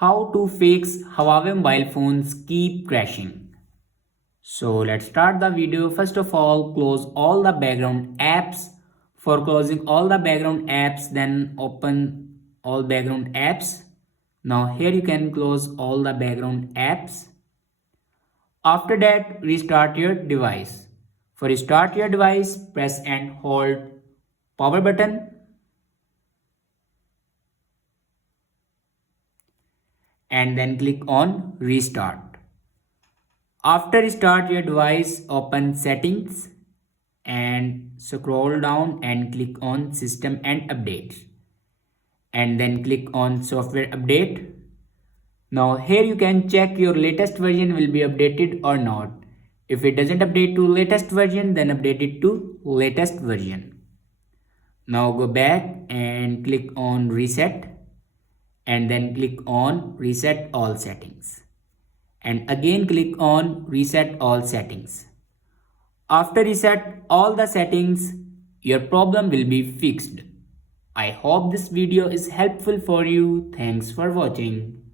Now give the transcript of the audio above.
How to fix Huawei mobile phones keep crashing. So let's start the video. First of all, close all the background apps. For closing all the background apps, then open all background apps. Now here you can close all the background apps. After that, restart your device. For restart your device, press and hold power button and then click on restart. After restart your device, open settings and scroll down and click on system and updates and then click on software update. Now here you can check your latest version will be updated or not. If it doesn't update to latest version, then update it to latest version. Now go back and click on reset and then click on reset all settings and again click on reset all settings. After reset all the settings, your problem will be fixed. I hope this video is helpful for you. Thanks for watching.